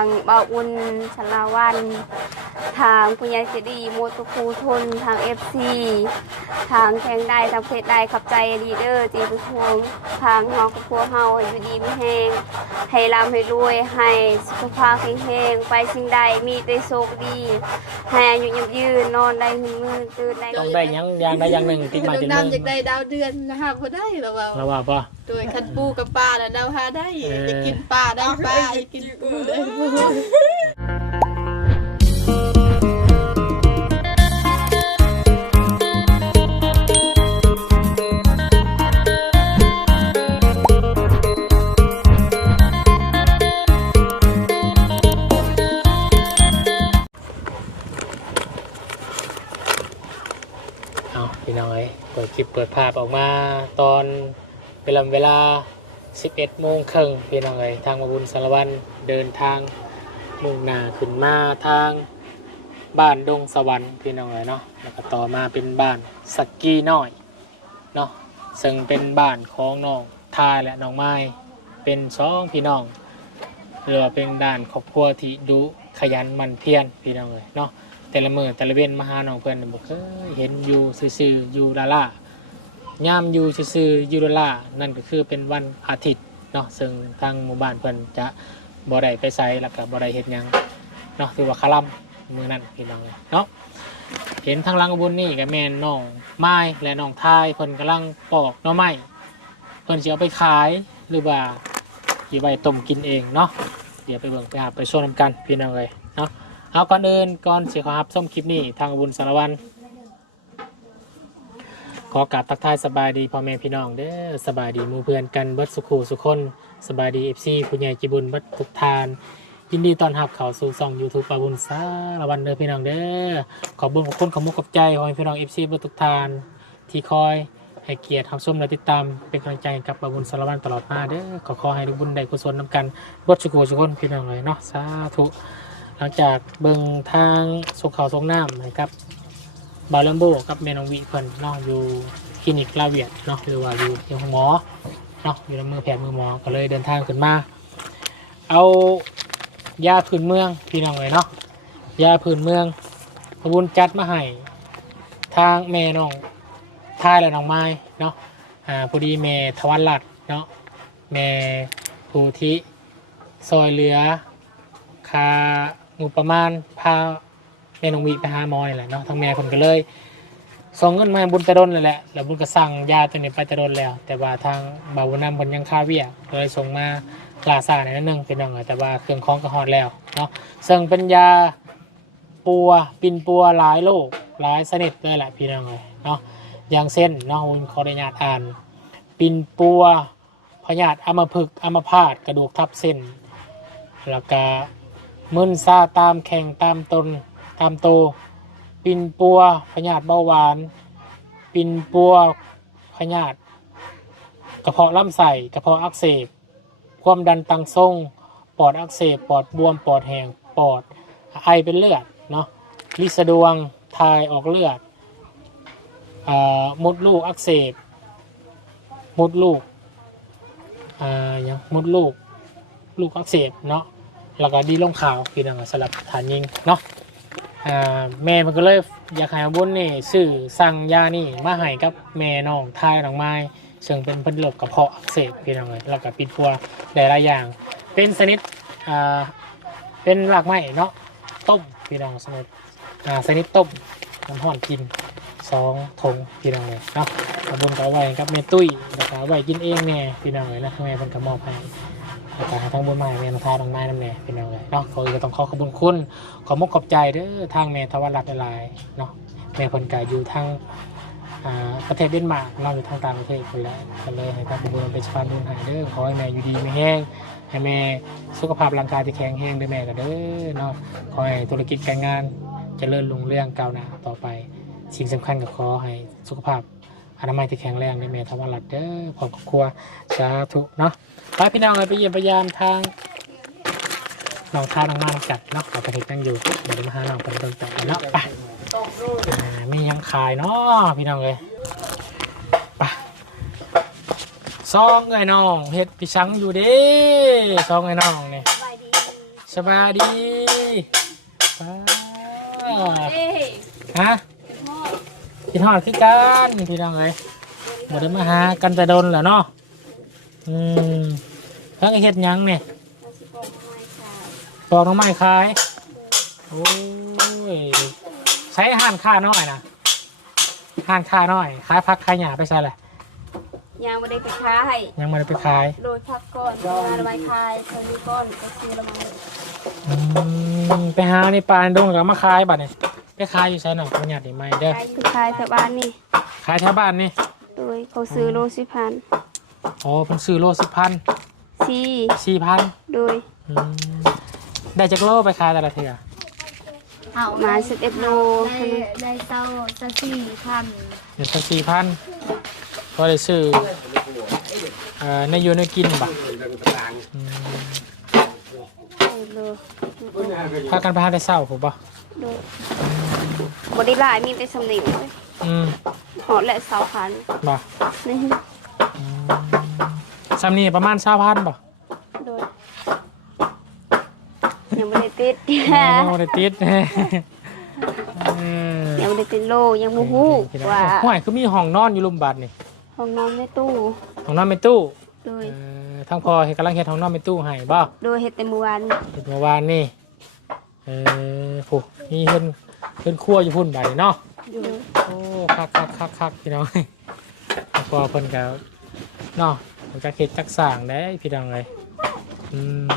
างเบาอุ่นชลาวัน ทางปุญญาเจดีย์โมตุคูทน ทางเอฟซีทางแข่งได้ทางเพจได้ขับใจดีเดอร์จีทุกพวงทางเฮากับพวกเฮาให้อยู่ดีไม่แห้งให้ร่ำให้รวยให้สุขภาพแข็งแรงไปสิ่งใดมีแต่โชคดีให้อายุยืนยืนนอนได้หนึ่งมือตื่นได้ต้องได้หยังอย่างใดอย่างหนึ่งติดมาลูติกดมืน้ำออยากได้ดาวเดือนนะคะพอได้หรอวะเราว่าป่ะ โดยคันปูกับปลาน่ะดาวหาได้เอออยากกินปลาได้ปลาอยากกินปูได้ปูเอาพี่น้องเอ้ยเปิดคลิปเปิดภาพออกมาตอน เวลาเวลา 11โมงครึ่งพี่น้องเอ้ยทางมาบุญสารวันเดินทางมุ่งหน้าขึ้นมาทางบ้านดงสวรรค์พี่น้องเอ้ยเนาะแล้วก็ต่อมาเป็นบ้านสักกี้น้อยเนาะซึ่งเป็นบ้านของน้องทายและน้องไม้เป็นสองพี่น้องหรือว่าเป็นด้านครอบครัวที่ดุขยันหมันเพียรพี่น้องเอ้ยเนาะแต่ละมือแต่ละเว้นมาหาน้องเพื่อนน่ะบ่เคยเห็นอยู่ซื่อๆอยู่ดาล่า ยามอยู่ซื่อยู่ดล่านั่นก็คือเป็นวันอาทิตย์เนาะซึ่งทางหมู่บ้านเพิ่นจะบ่ได้ไปไสแล้วก็บ่ได้เฮ็ดหยังเนาะถือว่าคลัมมือนั้นพี่น้องเลยเนาะเห็นทางลังอุบุญนี่ก็แม่น้องไม้และน้องทายเพิ่นกำลังปอกน่อไม้เพิ่นสิเอาไปขายหรือว่าสิไว้ต้มกินเองเนาะเดี๋ยวไปเบิ่งไปหาไปชมนํกันพี่น้องเลยเนาะเอาก่อนอื่นก่อนสิขอรับส้มคลิปนี้ทางบุญสารวัน ขอกราบทักทายสบายดีพ่อแม่พี่น้องเด้อสบายดีมูเพื่อนกันบิดสุขูสุคนสบายดีเอฟซีผู้ใหญ่จิบุญบิดทุกทาน ยินดีต้อนรับเข้าสู่ช่องยูทูบปาบุญสารวันเด้อพี่น้องเด้อขอบุญขอบคุณขอบมุกขอบใจขอให้พี่น้องเอฟซีบิดทุกทาน ที่คอยให้เกียรติรับชมและติดตามเป็นกำลังใจกับปาบุญสารวันตลอดมาเด้อขอขอให้ทุกบุญได้กุศลนำกันบิดสุขูสุคนพี่น้องเลยเนาะสาธุหลังจากเบิ่งทางสุขเขาสงน้ำนะครับ บาลัมโบกับเมนองวีเพิ่นเนาะอยู่คลินิกลาเวียดเนาะหรือว่าอยู่ที่ห้องหมอเนาะอยู่ในมือแพทย์มือหมอก็เลยเดินทางขึ้นมา เอายาพื้นเมืองพี่น้องเลยเนาะยาพื้นเมืองพบุญจัดมาให้ทางแม่น้องทายและน้องไม้เนาะอ่าพอดีแม่ทวันรัตเนาะแม่ผู้ที่ซอยเหลือคางบประมาณพา แม่นองวีไปหาหมอนี่แหละเนาะทั้งแม่คนก็เลยส่งเงินมาให้บุญตะดนเลยแหละแล้วบุญก็สั่งยาตัวนี้ไปตะดนแล้ว แต่ว่าทางบ่าวบุญนำคนยังค่าเวียเลยส่งมาลาซาในนั้นหนึงเป็นน้องเอ๋ยแต่ว่าเครื่องของก็ฮอดแล้วเนาะซึ่งเป็นยาปัวปินปัวหลายโรคหลายชนิดเลยแหละพี่น้องเอ๋ยเนาะอย่างเส้นเนาะบุญขออนุญาตอ่าน ปินปัวพยาธิอัมพฤกษ์อัมพาตกระดูกทับเส้น แล้วก็มึนซาตามแข่งตามตน ตามโต ปินปัวพยาธิเบาหวาน ปินปัวพยาธิกระเพาะลำไส้กระเพาะอักเสบ ความดันตังส่งปอดอักเสบปอดบวมปอดแห้งปอดไอเป็นเลือดเนาะลิสะดวงทายออกเลือดอมดลูกอักเสบมดลูกอ่ายังมดลูกลูกอักเสบเนาะแล้วก็ดีลงขาวพี่น้องสำหรับฐานยิงเนาะ อ่าแม่มันก็เลยอยากให้อาบุญนี่ซื้อสั่งยานี่มาให้กับแม่น้องทายน้องไม้ซึ่งเป็นเพิ่นโรคกระเพาะอักเสบพี่น้องเลยแล้วก็ปิดพัวหลายๆอย่าง เป็นชนิดอ่าเป็นรากไม้เนาะต้มพี่น้องสนิทอ่าชนิดต้มน้ำห่อนกินสองถงพี่น้องเลยเนาะอาบุญก็เอาไว้กับแม่ตุ้ยแล้วก็เอาไว้กินเองแน่พี่น้องเลยนะแม่เพิ่นก็มอบให้ แล้วก็ทั้งบุญใหม่แม่มาทาตรงไม้น้ำแน่เป็นยังไงเนาะเขาก็ต้องขอขอบคุณคุณขอมกขอบใจเด้อทางแม่ทวัดรัตน์หลายๆเนาะแม่คนกายอยู่ทางประเทศเดนมาร์กเนาอยู่ทางต่างประเทศคนแหละก็เลยให้ทางบุญเป็นสะพานบุญหายเด้อขอให้แม่อยู่ดีไม่แห้งให้แม่สุขภาพร่างกายที่แข็งแรงด้วยแม่กันเด้อเนาะขอให้ธุรกิจการงานจเจริญรุ่งเรืองก้าวหน้าต่อไป สิ่งสำคัญก็ขอให้สุขภาพ อนามัยที่แข็งแรงในแม่ทวัดรัตน์เด้อขอบครอบครัวสาธุเนาะไปพี่น้องเลยไปเยี่ยมพยามทางน้องทางน้องมาน้องกัดเนาะเอาไปเห็นนั่งอยู่เดี๋ยวมาหาน้องกันเบิ่งต่อกันเนาะไปอ่าไม่ยังขายเนาะพี่น้องเลยไปซองไอ้น้องเฮ็ดพี่ชังอยู่เดิซองไอ้น้องนี่สบายดีป้าเอ้ยฮะ พ่อกินหอดคือกันพี่น้องเอ้ยบ่ได้มาหากันแต่โดนแหละเนาะอืมเพิ่งเฮ็ดหยังเนี่ยเราสิบอกทำไมค่ะปอกหน้ำไม้ขายโอ้ยใช้ห่านค่าน้อยนะห่านค่าน้อยขายพักขายหยาไปใช่แหละยังไม่ได้ไปขายยังไม่ได้ไปขายโดยพักก่อนมาระบายคายเธอมีก้อนก็ซื้อละไม้อืมไปหาในปลาในดงกับมาขายบัดเนี่ย ไปขายอยู่ใช่หน่อยประหยัดดีไหมเด้อไปขายแถวบ้านนี่ ขายแถวบ้านนี่โดยเขาซื้อโลสิพันอ๋อเพิ่นซื้อโลสิบพันสี่สี่พันโดยได้จากโลไปขายแต่ละเทื่อเอามาสิบเอ็ดโลได้ได้เต้าจะสี่พันเดือนละสี่พันก็ได้ซื้อเอ่อในอยูในกินบ่อืมโดยพากันไปหาได้เศร้าผมบ่โดย บไดีหลายมีแต่สำเนียงเลยอืมหอดและสาวพันบ่นี่อืมซ้ำนี่ประมาณเศร้าพันบ่โดยยังไม่ได้ติดโอ้ได้ติดเออยังไม่ได้ติดโลยังมูฮู้ว่าห่วยคือมีห้องนอนอยู่ลุมบัดนี่ห้องนอนในตู้ห้องนอนในตู้โดยเออทั้งพอเฮ็ดกำลังเฮ็ดห้องนอนในตู้ให้บ่โดยเฮ็ดแต่เมื่อวานเฮ็ดเมื่อวานนี่เออผู้มีเพิ่น เพิ่นครัวอยู่พุ่นบัดนี่เนาะโดยโอ้คักคักคักคักพี่น้องพอเพิ่นก็เนาะมันก็เฮ็ดจักสร้างได้พี่น้องเลยอืม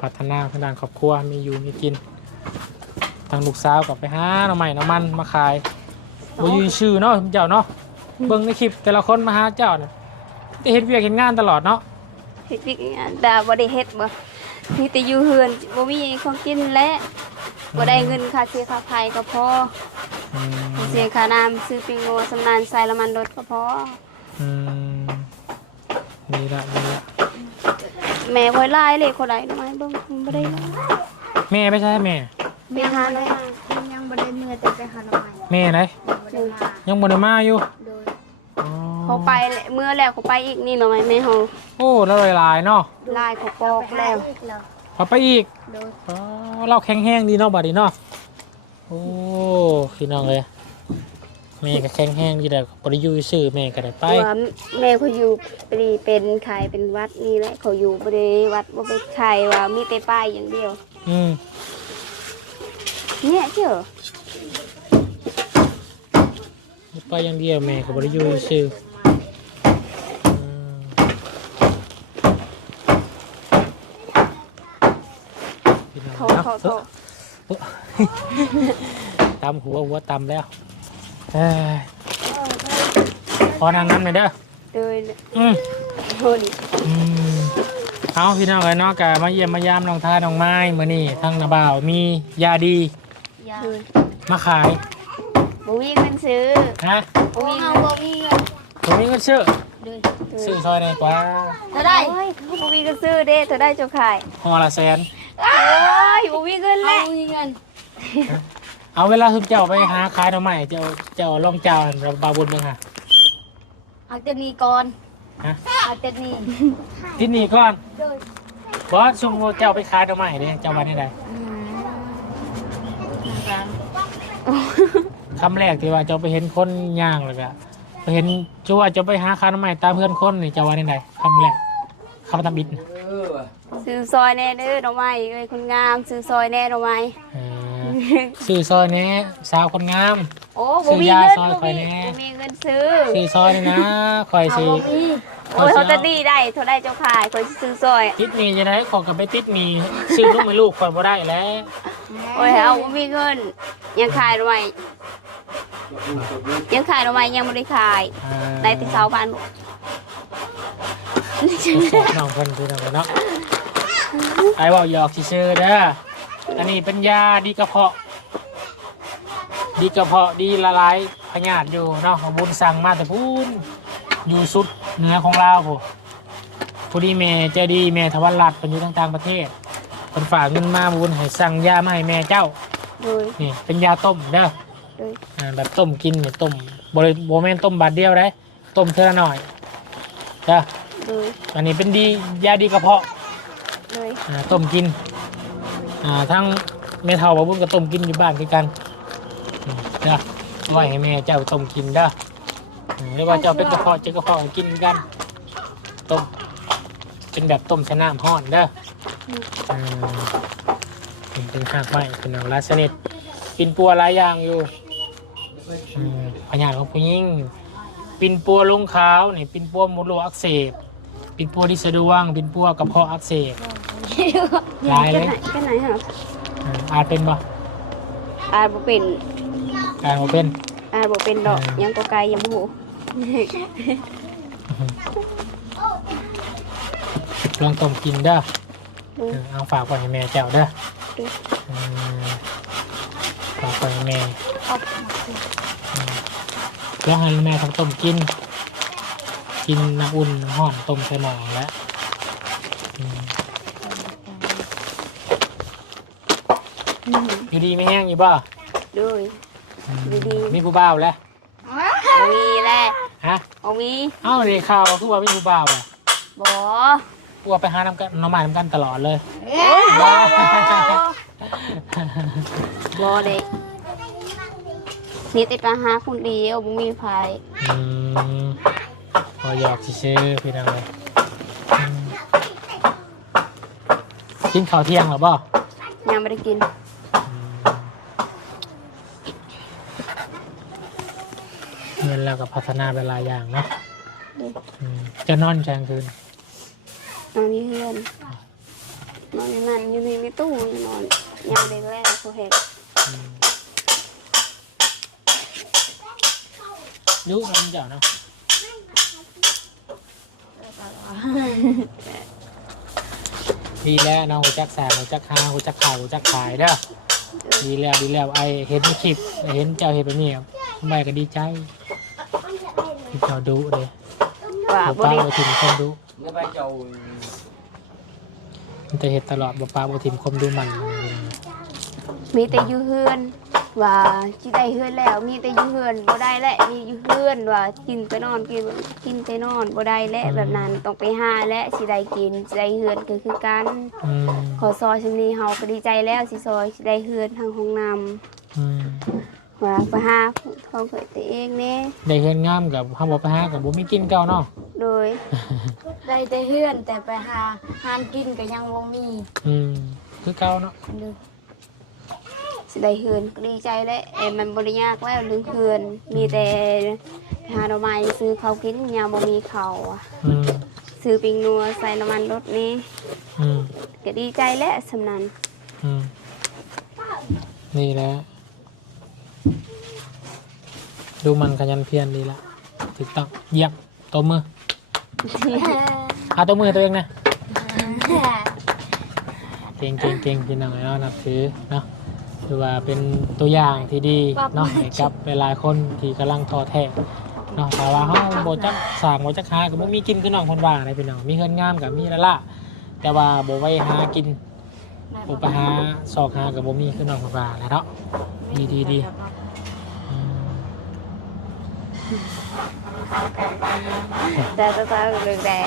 พัฒนาทางด้านครอบครัวมีอยู่มีกิน ทางลูกสาวกับไปหาหน่อไม้น้ำมันมาขายบ่อยืนชื่อเนาะเจ้าเนาะเบิ่งในคลิปแต่ละคนมาหาเจ้าเนี่ยได้เฮ็ดเวียกเฮ็ดงานตลอดเนาะเฮ็ดวิกงานดาบ่ได้เฮ็ดบ่มีแต่อยู่เฮือนบ่มีของกินและ บ่ได้เงินค่าเสียค่าไฟก็พออืมเสียค่าน้ำซื้อปิงโงสำนานใส่ละมันรถก็พอ อืมนี่ละนี่ละแม่ค่อยไล่เลยคนใดหน่อยเบิ่งบ่ได้แม่ไม่ใช่แม่ ไปหาหน่อยมายังยังบ่ได้เมื่อแต่ไปหาหน่อไม้แม่ไหนยังบ่ได้มายังบ่ได้มาอยู่โดยอ๋อเขาไปแล้วเมื่อแล้วเขาไปอีกนี่หน่อยแม่เฮาโอ้แล้วหลายๆเนาะไล่เขาปอกแล้ว อีกแล้ว เอาไปอีกโดยอ๋อเราแข็งแห้งดีเนาะบัดนี้เนาะโอ้พี่น้องเลยแม่ก็แข็งแห้งดีแต่บริยูซื่อแม่ก็ได้ไปว่าแม่เขาอยู่ปรีเป็นขายเป็นวัดนี่แหละเขาอยู่บ่ได้วัดบ่ไปขายว่ามีแต่ป้ายอย่างเดียว อืมเนี่ยเจ้าไปอย่างเดียวแม่ก็บริยูซื่ออื พี่น้องเขาเนาะเขาเขาตำหัวหัวตำแล้วเอ้ยพอนางน้ำหน่อยเด้อโดยอืมโหนอืมเอาพี่น้องเลยเนาะกะมาเยี่ยมมายามน้องท่าน้องไม้มื้อนี้ทั้งนาบ่าวมียาดี ยาโดยมาขายบ่มีเงินซื้อฮะบ่มีเฮาเงินบ่มีเงินผมมีเงินซื้อโดยซื้อซอยไหนกว่าเท่าได้โอ้ยบ่มีเงินซื้อเด้เธอได้เจ้าขายห่อละแสน โอ้ยบ่มีเงินเฮาแล้วมีเงินเอาเวลาทุกเจ้าไปหาขายหน่อไม้เจ้าเจ้าลองเจ้าเราบาบุญมั้งค่ะ เอาแต่นี้ก่อนฮะ เอาแต่นี้ที่นี่ก่อนโดยบอสช่วงเจ้าไปขายหน่อไม้เนี่ยเจ้าวันนี้ใดอืมนะครับคำแรกที่ว่าเจ้าไปเห็นคนย่างเลยอะไปเห็นชัวาเจ้าไปหาขายหน่อไม้ตามเพื่อนคนนี่เจ้าวันนี้ใดคำแรกคำทำบิดน่ะ ซื้อซอยแน่เด้อดอกไม้เอ้ยคนงามซื้อซอยแน่ดอกไม้เออ ซื้อซอยนี้สาวคนงาม โอ้บ่มีเงินซื้อยาซอยบ่ข่อยมีแน่บ่มีเงินซื้อซื้อซอยนี่นะคอยเอาสิบ่มีโอ้ยเขาจะดีได้เท่าได้เจ้าขายคอยสิซื้อซอยติดหนี้จะได้ของกับไปติดหนี้ซื้อลูกไม่ลูกคอยบ่ได้แล้วโอ้ยเอาบ่มีเงิน ยังขายดอกไม้ยังขายดอกไม้ยังบ่ได้ขายอ่าได้แต่สาวพันน้องเพิ่นคือน้องเนาะไอ้เว่าหยอกซื่อๆเด้อ อันนี้เป็นยาดีกระเพาะ ดีกระเพาะดีละลายพยาธิอยู่เนาะของบุญสั่งมาแต่พูนอยู่สุดเหนือของเราผู้ผู้ดีแม่ใจดีแม่ทวันรัตน์เป็นอยู่ต่างๆประเทศเป็นฝากเงินมาบุญให้สั่งยามาให้แม่เจ้าโดยนี่เป็นยาต้มเด้อโดยอ่าแบบต้มกินเนี่ยต้มบริโภคแม่นต้มบาทเดียวได้ต้มเท่าละหน่อยเด้อโดยอันนี้เป็นดียาดีกระเพาะโดยอ่าต้มกิน อ่าทั้งแม่เฒ่าบ่บุญก็ต้มกินอยู่บ้านคือกันอืมเด้อไว้ให้แม่เจ้าต้มกินเด้อหรือว่าเจ้าเป็นกระเพาะเจ้ากระเพาะกินกันต้มเป็นแบบต้มชะน้ำห้อนเด้ออืมนี่เป็นหากไม้เป็นเอาลาสนิทปินปัวหลายอย่างอยู่พยานของผู้หญิงปินปัวลงขาวนี่ปินปัวมดลูกอักเสบ ปินปัวที่สะดวงปินปัวกระเพาะอักเสบ หลายเลย แค่ไหนเหรออ่าอาจเป็นบ่อาบ่เป็น อาจบ่เป็นอาบ่เป็นดอกอืมยังก็ไกลยังบ่ฮู้ลองต้มกินเด้ออืมเออเอาฝากไว้ให้แม่เจ้าเด้ออืมอืมฝากไว้ให้แม่ขอบอืมแล้วให้แม่ทำต้มกิน กินน้ำอุ่นน้ำห้อนต้มใส่หม้อแล้วอืมอืมอยู่ดีไม่แห้งอยู่บ่โดยอืมอยู่ดี มีผู้บ่าวแล้วเอามีแหละฮะเอามีเอ้าเลยข่าวคือว่ามีผู้บ่าวอะบ่กลัวไปหาน้ำกันน้องใหม่น้ำกันตลอดเลยบ่เด็กนี่ติดปัญหาคนเดียวบ่มีไผอืม พออยากสิซื้อพี่น้องเลยอืมกินข้าวเที่ยงหรือบ่ยังไม่ได้กิน เงินเราก็พัฒนาไปหลายอย่างเนาะอืมจะนอนแจงคืน นอนอยู่เฮือนนอนในนั้นอยู่นี่ไม่ตู้นอนยังไม่ได้แลกเขาเห็นยุคมันเจ้าเนาะ ดีแล้วเนาะหูจักแสบหูจักหาหูจักขายหูจักขายเด้อดีแล้วดีแล้วไอเห็นในคลิปเห็นเจ้าเห็นแบบนี้ทำไมก็ดีใจที่เจ้าดูเลยว่าบ่บ่ป้าได้บ่ทิมคนดู Nó bay chầu มันจะเห็นตลอดบ่ป้าบ่ทิมคมดูมันมีแต่อยู่เฮือน ว่าสิได้เฮือนแล้ว มีแต่อยู่เฮือนบ่ได้และมีอยู่เฮือนว่ากินไปนอนกินกินไปนอนบ่ได้และแบบนั้นต้องไปหาและสิได้กินสิได้เฮือนก็คือกันอืมขอซอยชิมนี้เฮาก็ดีใจแล้วสิซอยสิได้เฮือนทางห้องน้ำอืมว่าไปหาผู้ทองเกิดตัวเองแน่ได้เฮ็ดงามกับเฮาบ่ไปหากับบ่มีกินเก่าเนาะโดยได้แต่เฮือนแต่ไปหาหานกินก็ยังบ่มีอืมคือเก่าเนาะเด้อ สิได้เฮือนก็ดีใจแล้วเอ้ยมันบ่ได้ยากแล้วเรื่องเฮือนมีแต่ไปหาหน่อไม้ซื้อข้าวกินยามบ่มีข้าวอะอืมซื้อปิงนัวใส่น้ำมันรถนี้อืมก็ดีใจแล้วสำนั้นอืมนี่แหละดูมันขยันเพียรดีละถูกต้องเยี่ยมตัวมือเอาตัวมือตัวเองนะ เก่งเก่งเก่งพี่น้องเนาะนับถือเนาะ คือว่าเป็นตัวอย่างที่ดีเนาะให้กับหลายๆคนที่กำลังท้อแท้เนาะแต่ว่าเฮาบ่จักสร้างบ่จักหาก็บ่มีกินคือน้องเพิ่นว่าได้พี่น้องมีเงินงามก็มีแล้วล่ะแต่ว่าบ่ไว้หากินผมไปหาซอกหากับบ่มีคือน้องกับว่าแหล้วเนาะดีดีดีอืมแต่ตาๆเรื่องแดง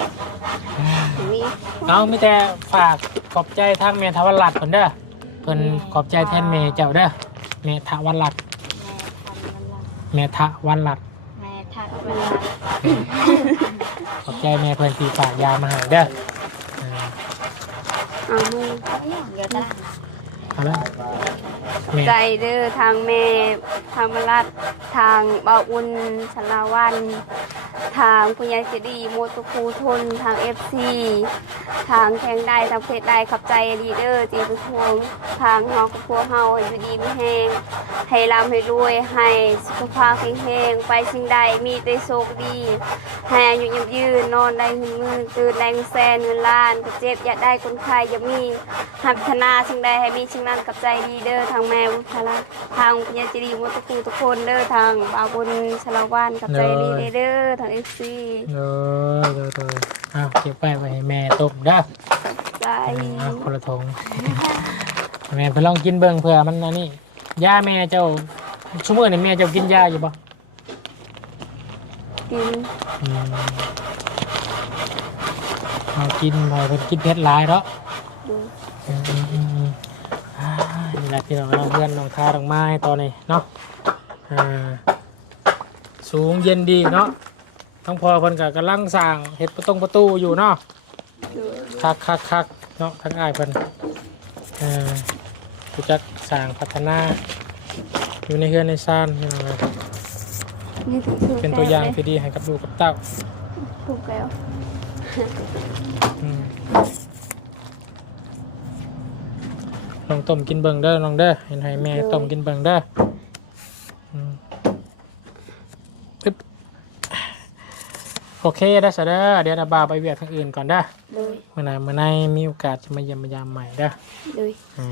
มีเอาไม่แต่ฝากขอบใจทางเมทวันหลัดเพิ่นเด้อ เพิ่นขอบใจแทนเมเจ้าเด้อเมทวันหลัดเมทวันหลัดแม่ทักเวลาขอบใจแม่เพิ่นที่ฝากยามาให้เด้ออ่าเอามือเดี๋ยวได้เอาละแม่ใจเด้อทางแม่ธรรมรัตน์ทางเบาอุ่นชลาวัน ทางปุญญาเจดีย์โมตุคูทนทางเอฟซี ทางแข่งได้ทางเพจได้ขับใจดีเดอร์จีทุกพวงทางเฮากับพวเฮาให้อยู่ดีไม่แห้งให้ร่ำให้รวย ให้สุขภาพแข็งแรงไปสิ่งใดมีแต่โชคดี ให้อายุยืนยืนนอนได้หึนมือตื่นแรงแซนเงินล้านเจ็บอยากได้คนไข้อย่ามีหักธนาสิ่งใดให้มีสิ่งนั้นกับใจดีเด้อทางแม่วุฒละทางปุญญาจดีย์โมตุคูทุกคนเด้อทางบาบุญชลาวานกับใจดีเด้อทางเอฟซีเออเออเออ เอาเก็บไปไว้ให้แม่ต้มเด้อใจเอาคนละทงแม่ไปลองกินเบิ่งเผื่อมันอันนี้ยาแม่เจ้าชั่วโมงนี่แม่เจ้ากินยาอยู่บ่กินอืมเอากินพอเป็นกินเพชรหลายเนาะดูอืมอืมอืมอืมแหละพี่น้องน้องเพื่อนน้องทาดอกไม้ตอนนี้เนาะอ่าสูงเย็นดีเนาะ ทั้งพอเพิ่นก็กำลังสร้างเฮ็ดประตงประตูอยู่เนาะโดยคักคักคักเนาะทั้งอ้ายเพิ่นอ่ารู้จักสร้างพัฒนา อยู่ในเฮือนในซ่านพี่น้องเอ้ยนี่คือเป็นตัวอย่างที่ดีให้กับลูกกับเต้าถูกแล้วอืมลองต้มกินเบิ่งเด้อน้องเด้อเห็นให้แม่ต้มกินเบิ่งเด้ออืมอึ๊บ โอเคได้อสะเด้อเดี๋ยวนาบาวไปเวียดทางอื่นก่อนเด้อโดยเมื่อไหร่เมื่อไหร่มีโอกาสจะมาเยี่ยมมายามใหม่เด้อโดยอ่า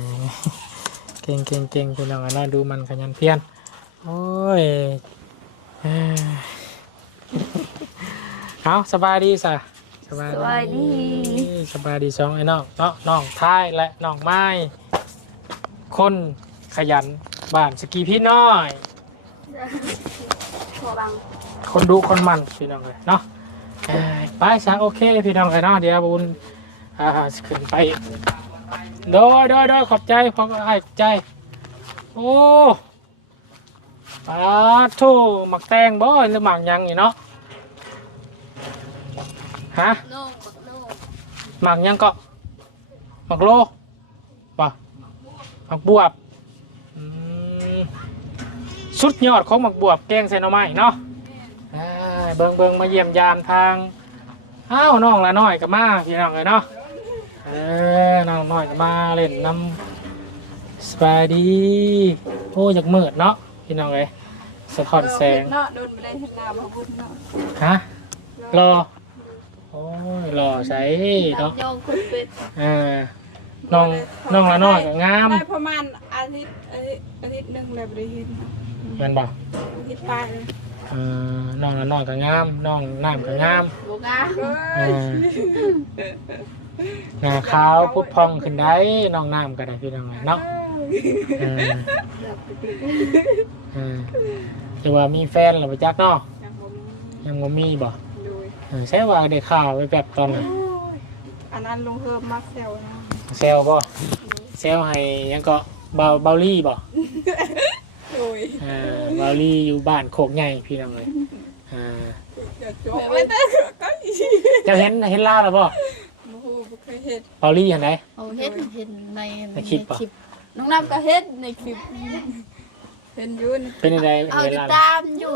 เก่งเก่งเก่งพี่น้องอะน่าดูมันขยันเพียรโอ้ยเอ้ยเอาสบายดีสะสบายสวัสดีสบายดีสองไอ้น้องเนาะน้องท้ายและน้องไม้ คนขยันบ้านสกีพี่น้อย หัวบังคนดูคนมันพี่น้องเลยเนาะเอ้ย ไปซะโอเคพี่น้องเลยเนาะเดี๋ยวบุญอ่าขึ้นไปโดยโดยโดยขอบใจขอบไอ้ายขอบใจ โอ้ปาโทหมักแตงบ่หรือหมักยังนี่เนาะฮะมังหมักยังก็หมักโลป่ะหมักบวบสุดยอดของหมักบวบแกงใส่หน่อไม้เนาะ เบิงเบิงมาเยี่ยมยามทางอ้าวน้องละน้อยกับมาพี่น้องเลยเนาะเออน้องน้อยกับมาเล่นน้ำสบายดีโอ้อยากมืดเนาะพี่น้องเลยสะท้อนแสงเนาะโดนไปได้เห็นหน้าบ่บุญเนาะฮะรอโอ้ยรอใส่เนาะยองคนเป็ดอ่าน้องน้องละน้อยก็งามได้ประมาณอาทิตย์อาทิตย์อาทิตย์หนึงแล้วบ่ได้เห็นแมันบอกอาทิตย์ปลายเลยเออน้องละน้อยก็งาม น้องน้ำก็งามบ่กล้าเออหน้าขาวพุดพองขึ้นได้น้องน้ำก็ได้พี่น้องเอ้ยเนาะเออเออจะว่ามีแฟนหรือเปล่าจักเนาะยังบ่มียังบ่มีบ่โดยเออใช่ว่าได้ข่าวไปแบบตอนนั้นโอ้ยอันนั้นลุงเฮิมมักแซวนะเซลบ่เซลให้ยังก็เบาเบาลี่บ่ โดยอ่าเบาลี่อยู่บ้านโคกใหญ่พี่น้องเลยอ่าอยากจบไม่ได้ก็อีเจะเห็นเห็นล่าแล้วบ่บ่ฮู้บ่เคยเฮ็ดเบาลี่เห็นไหน เอาเฮ็ดเห็นในในคลิปปะ น้องน้ำก็เฮ็ดในคลิป เห็นอยู่นะเป็นยังไงเอาเห็นติดล่าตามอยู่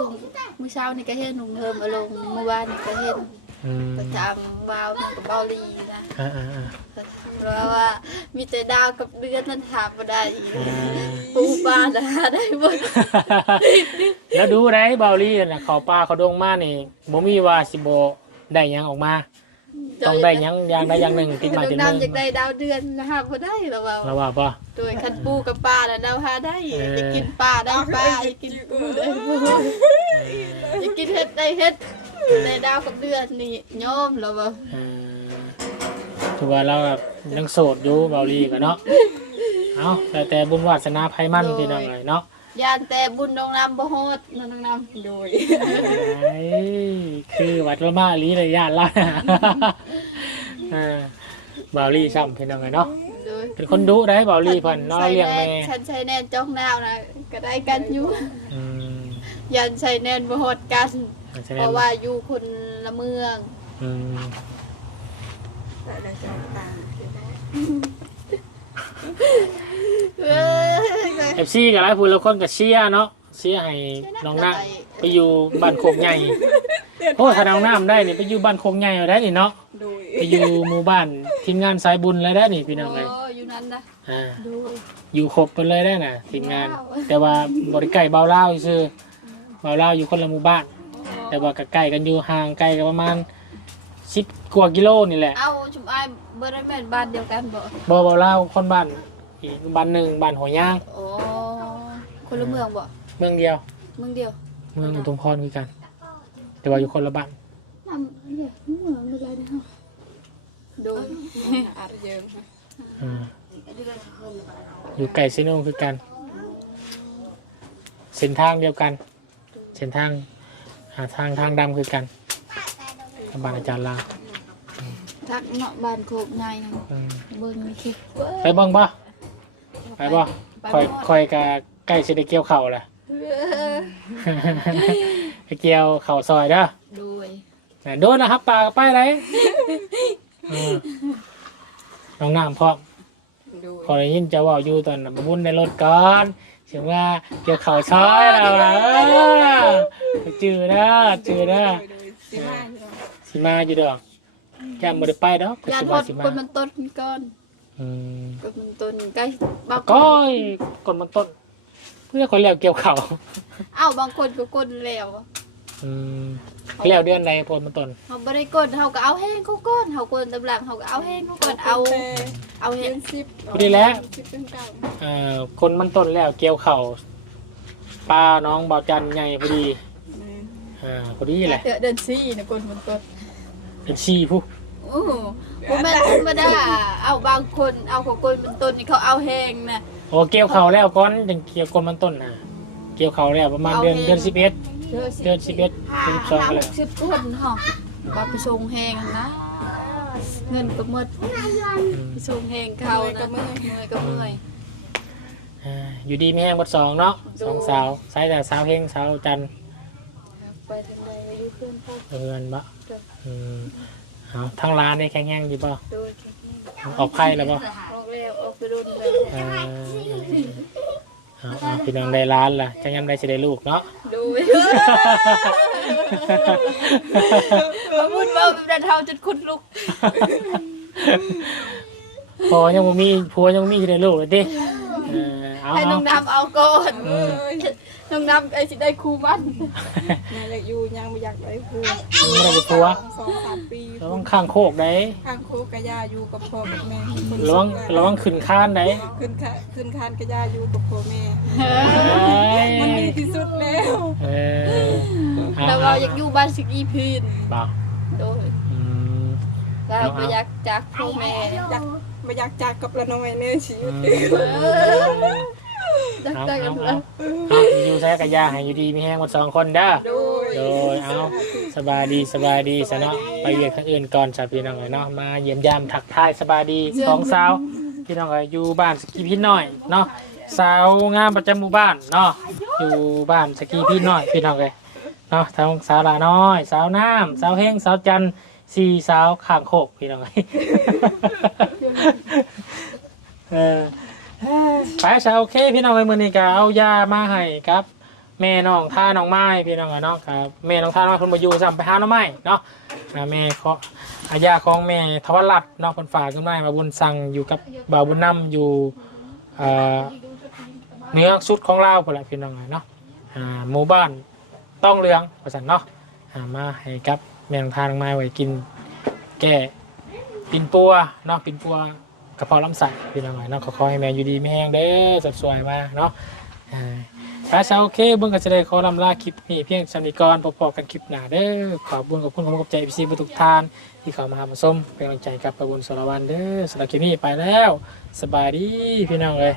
มื้อเช้านี่ก็เฮ็ดหนุ่มเพิ่มเอาลงเมื่อวานนี่ก็เฮ็ดอืม ประจำวาวมันกับเบาลีนะอ่าอ่าอ่าเพราะว่ามีแต่ดาวกับเดือนนั่นถามบ่ได้อีกอ่าปูปลาน่ะได้บ่แล้วดูได้เบาลี่น่ะเขาปลาเขาดงมานี่บ่มีว่าสิบ่ได้หยังออกมา ต้องได้หยังอย่างใดอย่างหนึ่งติดไมาติดน้ำมือยากอได้ดาวเดือนนะคะบ่ได้หรอกว่าแล้วว่าป่ะโดยคันปูกับปลาน่ะดาวหาได้เอออยากกินปลาได้ปลาอยากกินปูได้ปูอยากกินเฮ็ดได้เฮ็ด ได้ดาวกับเดือนนี่ยอมแล้วว่าอ่าถือว่าเราแบบยังโสดอยู่เบาลี่กันเนาะเอาแต่แต่บุญวาสนาไพมันพี่น้องเลยเนาะย่านแต่บุญดองน้ำบ่ฮอดนั่นน้องน้ำโดยไอ้คือวัดละมาลีเลยญาติละอ่าบาวลี่ซ้ำพี่น้องเลยเนาะโดยเป็นคนดุได้บาวลี่เพิ่นเนาะเลี้ยงแม่ฉันใช้แนนจ้องนาวนะก็ได้กันอยู่อืม ยันใช้แนนบ่ฮอดกัน ใช่ไหมเพราะว่าอยู่คนละเมืองอืมแต่ละจอตาเอ้ยเอฟซีกับหลายผู้ละคนกับเชียร์เนาะเชียร์ให้น้องน้าไปอยู่บ้านโคกใหญ่โอ้ถ้าน้องน้ำได้นี่ไปอยู่บ้านโคกใหญ่เอาได้นี่เนาะโดยไปอยู่หมู่บ้านทีมงานสายบุญเลยได้นี่พี่น้องเลยโอ้อยู่นั่นนะอ่าดูอยู่ครบไปเลยได้น่ะทีมงาน แต่ว่าบริไก่เบาเล่าวซื่อเบาเล่าวอยู่คนละหมู่บ้าน แต่ว่าก็ใกล้กันอยู่ห่างไกลกันประมาณสิบกว่ากิโลนี่แหละเอาชุมอ้ายบ่ได้แม่นบ้านเดียวกันบ่บ่เบาเล่าวคนบ้านอีกบ้านหนึ่งบ้านหัวย่างโอ้คนละเมืองบ่เมืองเดียว เมืองเดียวเมืองอุทุมพรคือกัน แต่ว่าอยู่คนละบ้านน้ำเนี่ยเมืองอะไรเนาะดูอาจเยอะนะอ่าอยู่ไก่เซโนคือกัน เส้นทางเดียวกัน เส้นทาง หาทางทางดำคือกันกับบ้านอาจารย์ลาวทักเนาะบ้านโคกใหญ่นั่นอืมเบิ่งในคลิปไปเบ้างบ่ไปบ่ไไปคอยหมดคอยกะใกล้สิได้เกี่ยวเข่าวละ ไปเกี่ยวเข่าวซอยเด้อ โดยน่ะโดนนะครับปลาไปไหนอืมน้องน้ำพร้อมดูพอได้ยินจะเว่าอยู่ตอนนั้นบุญในรถก่อนเสียงว่าเกี่ยวเข่าวซอยเราละ เออจืดนะจืดนะโดยสิมาเนาะสิมาอยู่ดอกแก้มบ่ได้ไปดอกก็ยานสิพมาอดสิมาคนมันต้นก่อนอืมคนมันต้นใกล้บางคก้นอยกดมันต้น เพื่อคนแล้วเกี่ยวเข่าวเอ้าบางคนก็กดแล้วอืมแล้วเดือนใดพลมันต้นเขาบ่ได้กดเขาก็เอาแห้งเขาก้นเขากดตำหลังเขาก็เอาแห้งเขากดเอาแต่เอาแห้เดืงอนสิบพอดีแล้วสิบเป็นเก้าเอ่อคนมันต้นแล้วเกี่ยวเข่าวป้าน้องเบาจันใหญ่พอดีแม่น อ่าพอดีแหละเดือนเดือนสี่นะคนมันต้นเป็นชีผู้โอ้โหบ่แม่นธรรมดาเอาบางคนเอาของคนมันต้นนี่เขาเอาแห้งนะ โอ้เกี่ยวเข่าวแล้วก่อนยังเกี่ยวคนมันต้นนะเกี่ยวเข่าวแล้วประมาณเดือนเดือนสิบเอ็ด เดือนสิบเอ็ดเดือนสิบสองห้าเลยหกสิบคนเฮาบาไปส่งแห้งนะ เงินก็หมดอืมไปส่งแห้งเขานะเมื่อยก็เมื่อยอ่าอยู่ดีไม่แห้งหมดสองเนาะสองสาวสายแต่สาวเฮงสาวจันทร์ไป ทางใดก็อยู่เพื่อนพวกเอินบะเด้ออืมเอาทั้งร้านนี่แข็งแห้งดีป่ะโดยแค่นี้ออกไข่แล้วป่ะออกแล้วออกไปรุนเลยเออเอาเอาพี่น้องได้ร้านล่ะจะยังได้จะได้ลูกเนาะ โดยมาพูดเบาแบบนั้นเท่าจนคุณลุกพอยังบ่มีผัวยังบ่มีจะได้ลูกเลยดิเออเอาให้น้เอาองน้ำเอาก่อนเอ้ย น้องน้ำไอ้สิได้ครูมันนายอยากอยู่ยังไม่อยากได้ครูไม่ได้เป็นผัว สองสามปีระวังข้างโคกได้ข้างโคกกะยาอยู่กับพ่อกับแม่ระวังระวังขึ้นข้านได้ขึ้นคาขึ้นคานกะยาอยู่กับพ่อแม่เอ้ยมันดีที่สุดแล้วเออเอาแต่เราอยากอยู่บ้านสิกอีพีนบ่าโดยอืมเราไม่อยากจากพ่อแม่อยากไม่อยากจากกับละน้อยเนื้อชีอืวิตม จากเอาจากเอากันเอาแล้วเอาอยู่ใช้กระยาให้อยู่ดีมีแห้งหมดสองคนเด้อ โดยโดยเอาสบายดีสบายดีซะเนาะไปเวียกทางอื่นก่อนสาพี่น้องเลยเนาะมาเยี่ยมยามทักทายสบายดีสองสาวพี่น้องเลยอยู่บ้านสกีพี่น้อยเนาะสาวงามประจำหมู่บ้านเนาะอยู่บ้านสกีพี่น้อยพี่น้องเลยเนาะทั้งสาวลาน้อย สาวน้ำสาวเฮงสาวจันทร์สี่สาวข้างโคกพี่น้องเลยเออ ไปสาโอเค พี่น้องเลยมือนี้ก็เอายามาให้ครับแม่น้องท่าน้องไม้พี่น้องอะเนาะครับแม่น้องท่าน้องไม้คนมาอยู่ซ้ำไปหาน้องไม้เนาะอ่าแม่เขาอาญาของแม่ทวรัตน์เนาะคนฝากขึ้นมามาบุญสั่งอยู่กับบ่าวบุญนำอยู่เอ่อเหนื้อสุดของเลาพนละพี่น้องอะเนาะอ่าหมู่บ้านต้องเรืองประสันเนาะอ่ามาให้กับแม่น้องท่าน้องไม้ไว้กิน แก้ปินปัวเนาะปินปัว กระเพาะลำไส้พี่น้องอะเนาะขอขอให้แม่อยู่ดีไม่แห้งเด้อสวยมาเนาะถ้าชาวโอเคเบื้องก็จะได้ขอลำลาคลิปนี้เพียงสำนีก่อนพอๆกันคลิปหน้าเด้อขอบุญขอบคุณขอบคุณใจพี่ซีทุกทาน ที่เข้ามาหามาส้มเป็นกำลังใจกับประบุญสารวันเด้อสำหรับคลิปนี้ไปแล้ว สบายดีพี่น้องเลย